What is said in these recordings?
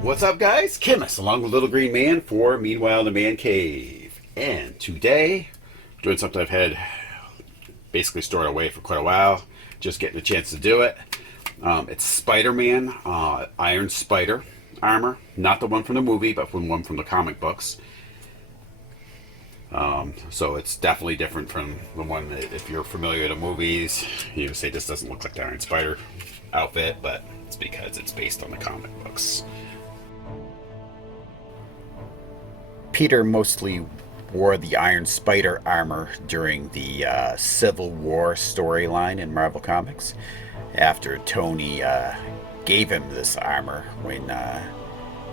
What's up, guys? Kimmus, along with Little Green Man for Meanwhile in the Man Cave. And today, doing something I've had basically stored away for quite a while. Just getting a chance to do it. It's Spider-Man Iron Spider armor. Not the one from the movie, but one from the comic books. So it's definitely different from the one that, if you're familiar with the movies, you would say this doesn't look like the Iron Spider outfit, but it's because it's based on the comic books. Peter mostly wore the Iron Spider armor during the Civil War storyline in Marvel Comics, after Tony gave him this armor when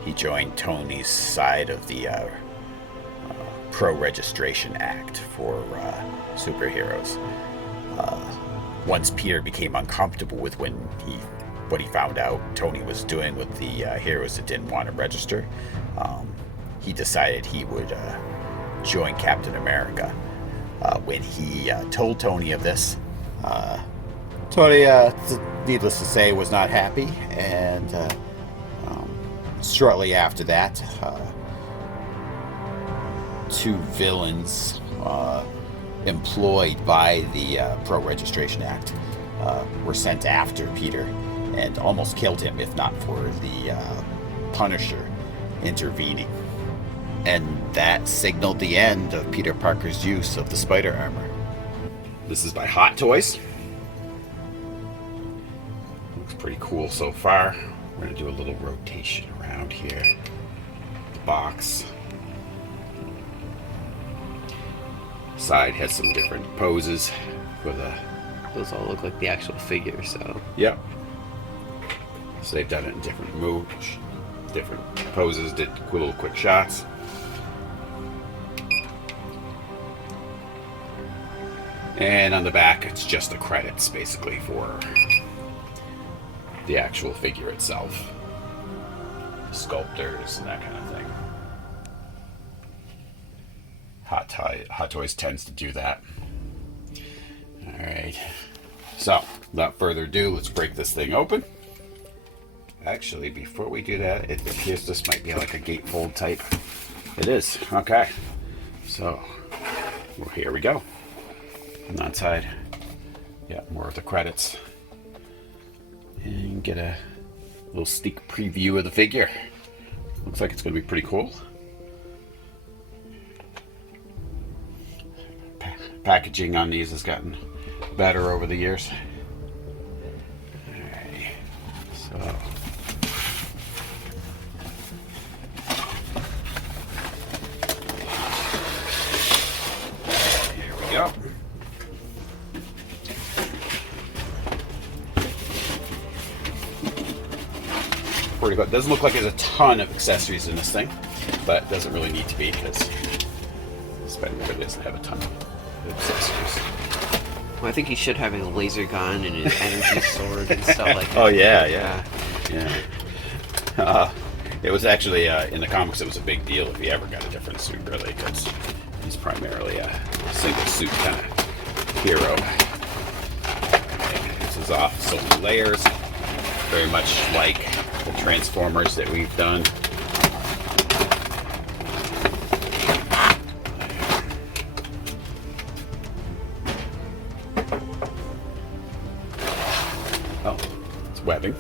he joined Tony's side of the Pro-Registration Act for superheroes. Once Peter became uncomfortable with what he found out Tony was doing with the heroes that didn't want to register, he decided he would join Captain America. When he told Tony of this, Tony, needless to say, was not happy, and shortly after that, two villains employed by the Pro-Registration Act were sent after Peter and almost killed him, if not for the Punisher intervening. And that signaled the end of Peter Parker's use of the spider armor. This is by Hot Toys. Looks pretty cool so far. We're going to do a little rotation around here. The box. Side has some different poses for the... Those all look like the actual figure, so... Yep. So they've done it in different moves, different poses, did cool little quick shots. And on the back, it's just the credits, basically, for the actual figure itself. Sculptors and that kind of thing. Hot Toys tends to do that. Alright. So, without further ado, let's break this thing open. Actually, before we do that, it appears this might be like a gatefold type. It is. Okay. So, well, here we go. On that side, yeah, more of the credits. And get a little sneak preview of the figure. Looks like it's going to be pretty cool. Packaging on these has gotten better over the years. Alright, so here we go. Pretty good. Doesn't look like there's a ton of accessories in this thing, but it doesn't really need to be because Spider-Man really doesn't have a ton of accessories. Well, I think he should have a laser gun and his energy sword and stuff like that. Oh yeah. It was actually in the comics. It was a big deal if he ever got a different suit, really, because he's primarily a single suit kind of hero. This is off so many layers, very much like the Transformers that we've done. Oh, it's webbing.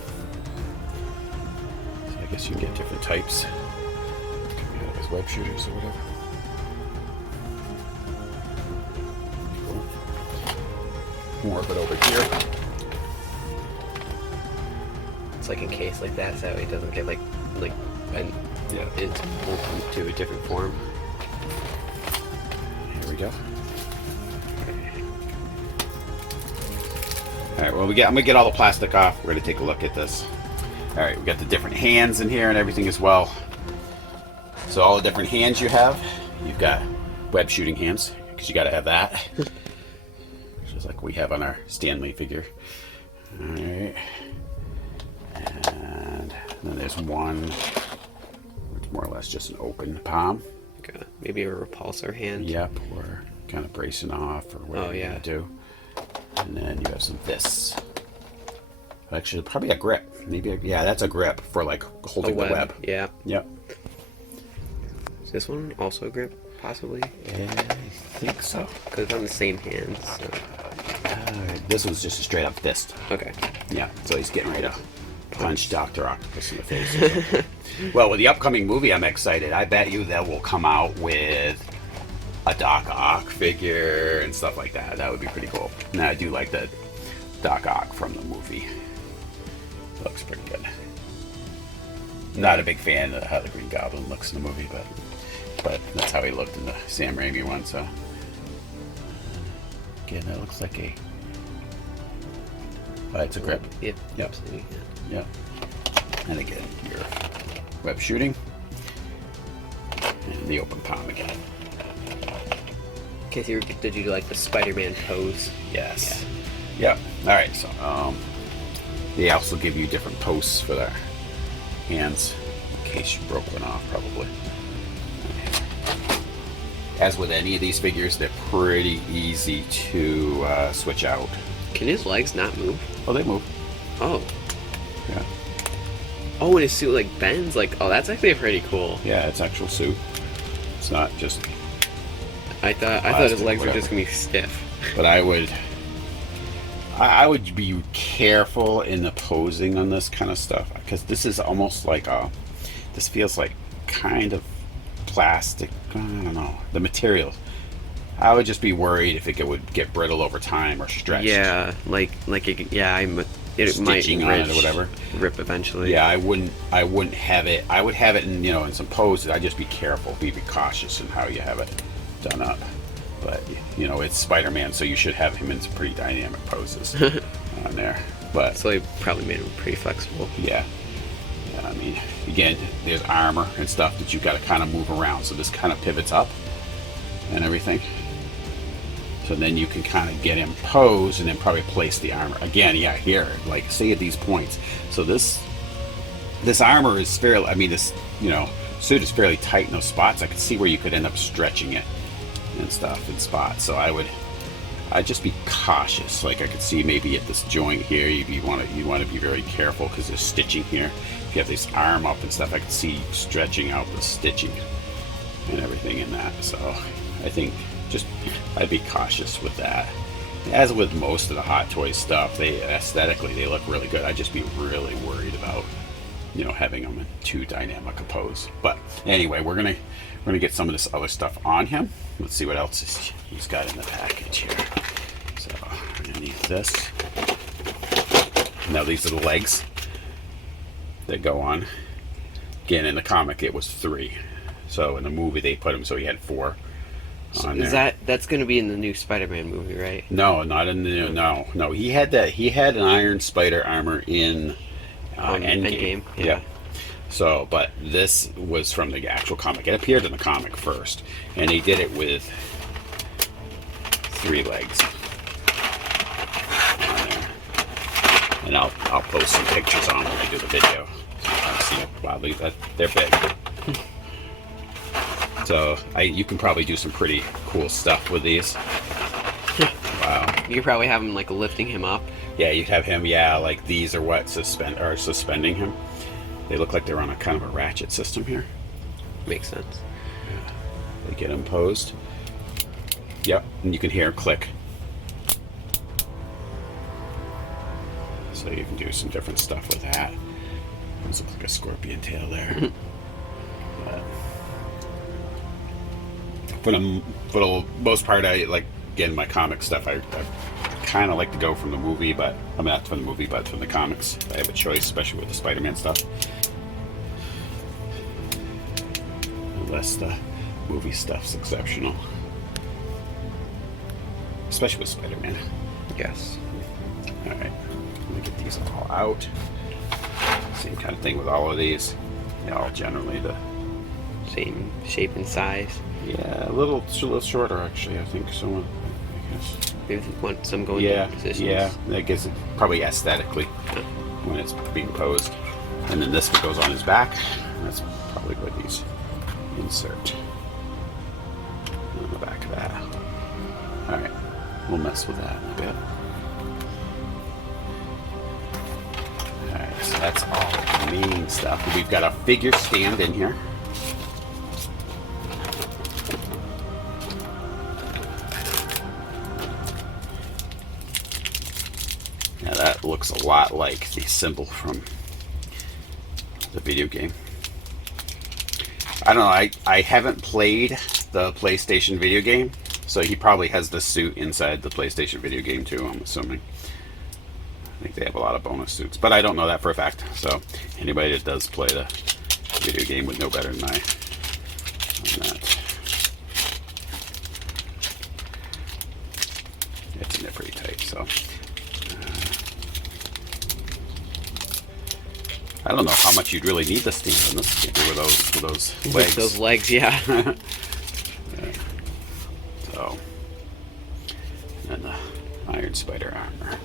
So I guess you can get different types coming out of his web shooters or whatever. Cool. More of it over here. It's like in case like that, so he doesn't get and Yeah. it's pulled to a different form. Here we go. Alright, well I'm gonna get all the plastic off. We're gonna take a look at this. Alright, we got the different hands in here and everything as well. So all the different hands you have, you've got web shooting hands, because you gotta have that. Just like we have on our Stanley figure. Alright. And then there's one, it's more or less just an open palm. Okay. Maybe a repulsor hand. Yep, or kind of bracing off or whatever you gotta do. And then you have some fists. Actually, probably a grip. Maybe, yeah, that's a grip for like holding the web. Yeah. Yep. Is this one also a grip, possibly? I think so. Because it's on the same hand. So. This was just a straight up fist. Okay. Yeah, so he's getting ready to punch Dr. Octopus in the face. Or something. Well, with the upcoming movie, I'm excited. I bet you that will come out with a Doc Ock figure and stuff like that. That would be pretty cool. And I do like the Doc Ock from the movie. Looks pretty good. Not a big fan of how the Green Goblin looks in the movie, but that's how he looked in the Sam Raimi one. So again, that looks like a. It's a grip. Yep. Yep. Absolutely. Yep. And again, your web shooting and the open palm again. Okay, so did you like the Spider-Man pose? Yes. Yeah. All right. So they also give you different posts for their hands in case you broke one off, probably. As with any of these figures, they're pretty easy to switch out. Can his legs not move? Oh, they move. Oh. Yeah. Oh, and his suit like bends. Like, oh, that's actually pretty cool. Yeah, it's actual suit. It's not just. I thought his legs were just gonna be stiff. But I would be careful in the posing on this kind of stuff because this is almost like this feels like kind of plastic. I don't know the material. I would just be worried if it would get brittle over time or stretched. Yeah, like it, yeah, it might Stitching on it or whatever. Rip eventually. Yeah, I wouldn't have it. I would have it in some poses. I'd just be careful, be cautious in how you have it done up. But it's Spider-Man, so you should have him in some pretty dynamic poses on there. But so they probably made him pretty flexible. Yeah. I mean, again, there's armor and stuff that you got to kind of move around. So this kind of pivots up and everything. So then you can kind of get him posed and then probably place the armor. Again, yeah, here, like, say at these points. So this armor is fairly, I mean, this, suit is fairly tight in those spots. I could see where you could end up stretching it and stuff in spots. So I'd just be cautious. Like, I could see maybe at this joint here, you want to be very careful because there's stitching here. If you have this arm up and stuff, I could see stretching out the stitching and everything in that. So I think I'd be cautious with that. As with most of the Hot Toys stuff, aesthetically they look really good. I'd just be really worried about having them in too dynamic a pose. But anyway, we're gonna get some of this other stuff on him. Let's see what else he's got in the package here. So underneath this, now these are the legs that go on. Again, in the comic it was 3, so in the movie they put him so he had 4. So that's going to be in the new Spider-Man movie, right? No, not in the no. He had an Iron Spider armor in Endgame. Yeah. So, but this was from the actual comic. It appeared in the comic first, and they did it with 3 legs on there. And I'll post some pictures on when I do the video. So you can see wow, they're big. So you can probably do some pretty cool stuff with these. Wow. You probably have him like lifting him up. Yeah, you'd have him. Yeah, like these are what suspending him. They look like they're on a kind of a ratchet system here. Makes sense. Yeah. They get him posed. Yep, and you can hear click. So you can do some different stuff with that. This looks like a scorpion tail there. For the most part, I like, again, my comic stuff, I kind of like to go from the movie, but I'm not from the movie, but from the comics. I have a choice, especially with the Spider-Man stuff. Unless the movie stuff's exceptional. Especially with Spider-Man. Yes. Alright, let me get these all out. Same kind of thing with all of these. They're all generally the same shape and size. Yeah, a little shorter actually. I think someone. I guess. Maybe they want some going in positions. Yeah, that gives it probably aesthetically when it's being posed. And then this goes on his back. That's probably what these insert on the back of that. All right, we'll mess with that in a bit. that's all the main stuff. We've got a figure stand in here. Now that looks a lot like the symbol from the video game. I don't know, I haven't played the PlayStation video game, so he probably has the suit inside the PlayStation video game too, I'm assuming. I think they have a lot of bonus suits, but I don't know that for a fact, so anybody that does play the video game would know better than I on that. It's in there pretty tight, so I don't know how much you'd really need to stand on this figure with those legs. With those legs, yeah. So, and the Iron Spider armor.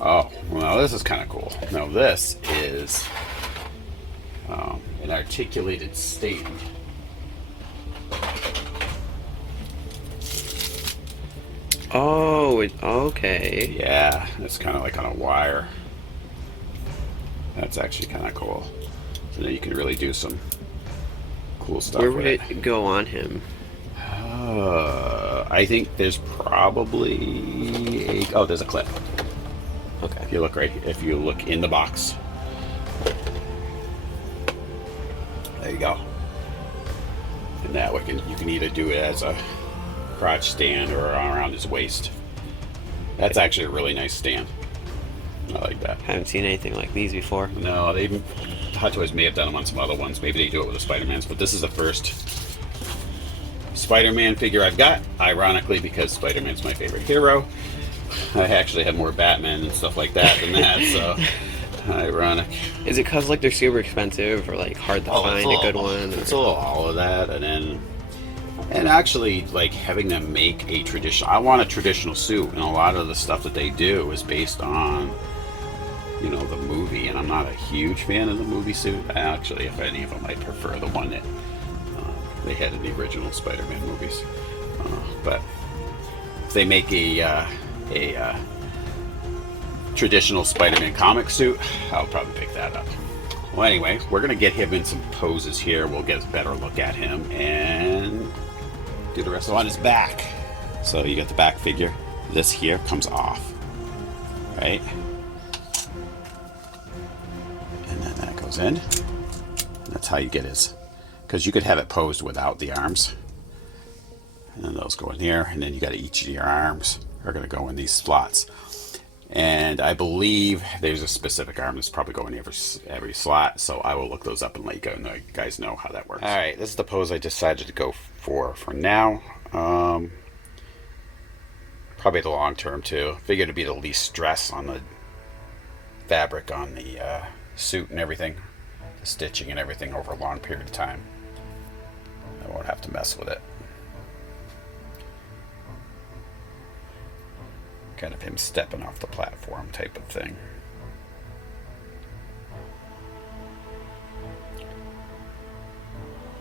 Oh, well, now this is kind of cool. Now this is an articulated stand. Oh, okay. Yeah, it's kind of like on a wire. That's actually kind of cool. So then you can really do some cool stuff. Where would it go on him? I think there's probably oh, there's a clip. Okay. If you look right here, if you look in the box, there you go. And that way you can either do it as a crotch stand or around his waist. That's actually a really nice stand. I like that. Haven't seen anything like these before. No, Hot Toys may have done them on some other ones. Maybe they do it with the Spider-Mans, but this is the first Spider-Man figure I've got, ironically, because Spider-Man's my favorite hero. I actually have more Batman and stuff like that than that, so ironic. Is it because like they're super expensive or like hard to find a good one? It's all of that, and actually like having them make a traditional. I want a traditional suit, and a lot of the stuff that they do is based on, you know, the movie, and I'm not a huge fan of the movie suit. Actually, if any of them, I prefer the one that they had in the original Spider-Man movies. But if they make a traditional Spider-Man comic suit, I'll probably pick that up. Well, anyway, we're gonna get him in some poses here. We'll get a better look at him and do the rest on his back. So you got the back figure. This here comes off, right? And then that goes in. That's how you get his, because you could have it posed without the arms. And then those go in here, and then you got each of your arms are going to go in these slots. And I believe there's a specific arm that's probably going in every slot, so I will look those up and let you guys know how that works. All right, this is the pose I decided to go for now. Probably the long term too. Figured to be the least stress on the fabric on the suit and everything, the stitching and everything over a long period of time. I won't have to mess with it. Kind of him stepping off the platform type of thing.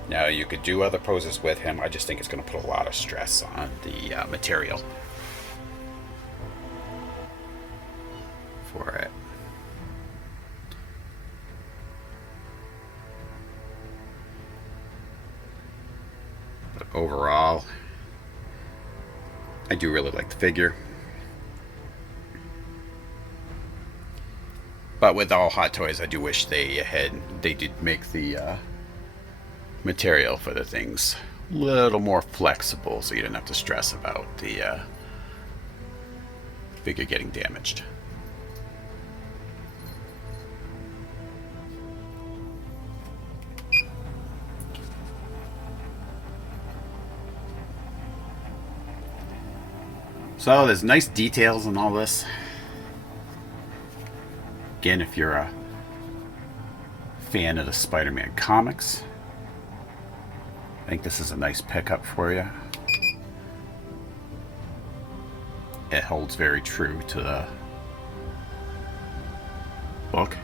Now you could do other poses with him. I just think it's going to put a lot of stress on the material for it. But overall, I do really like the figure. But with all Hot Toys, I do wish they did make the material for the things a little more flexible, so you didn't have to stress about the figure getting damaged. So there's nice details in all this. Again, if you're a fan of the Spider-Man comics, I think this is a nice pickup for you. It holds very true to the book.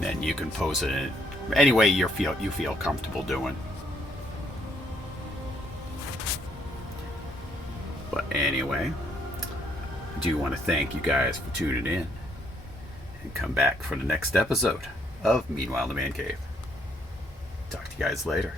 And you can pose it in any way you feel comfortable doing. But anyway, I do want to thank you guys for tuning in. And come back for the next episode of Meanwhile in the Man Cave. Talk to you guys later.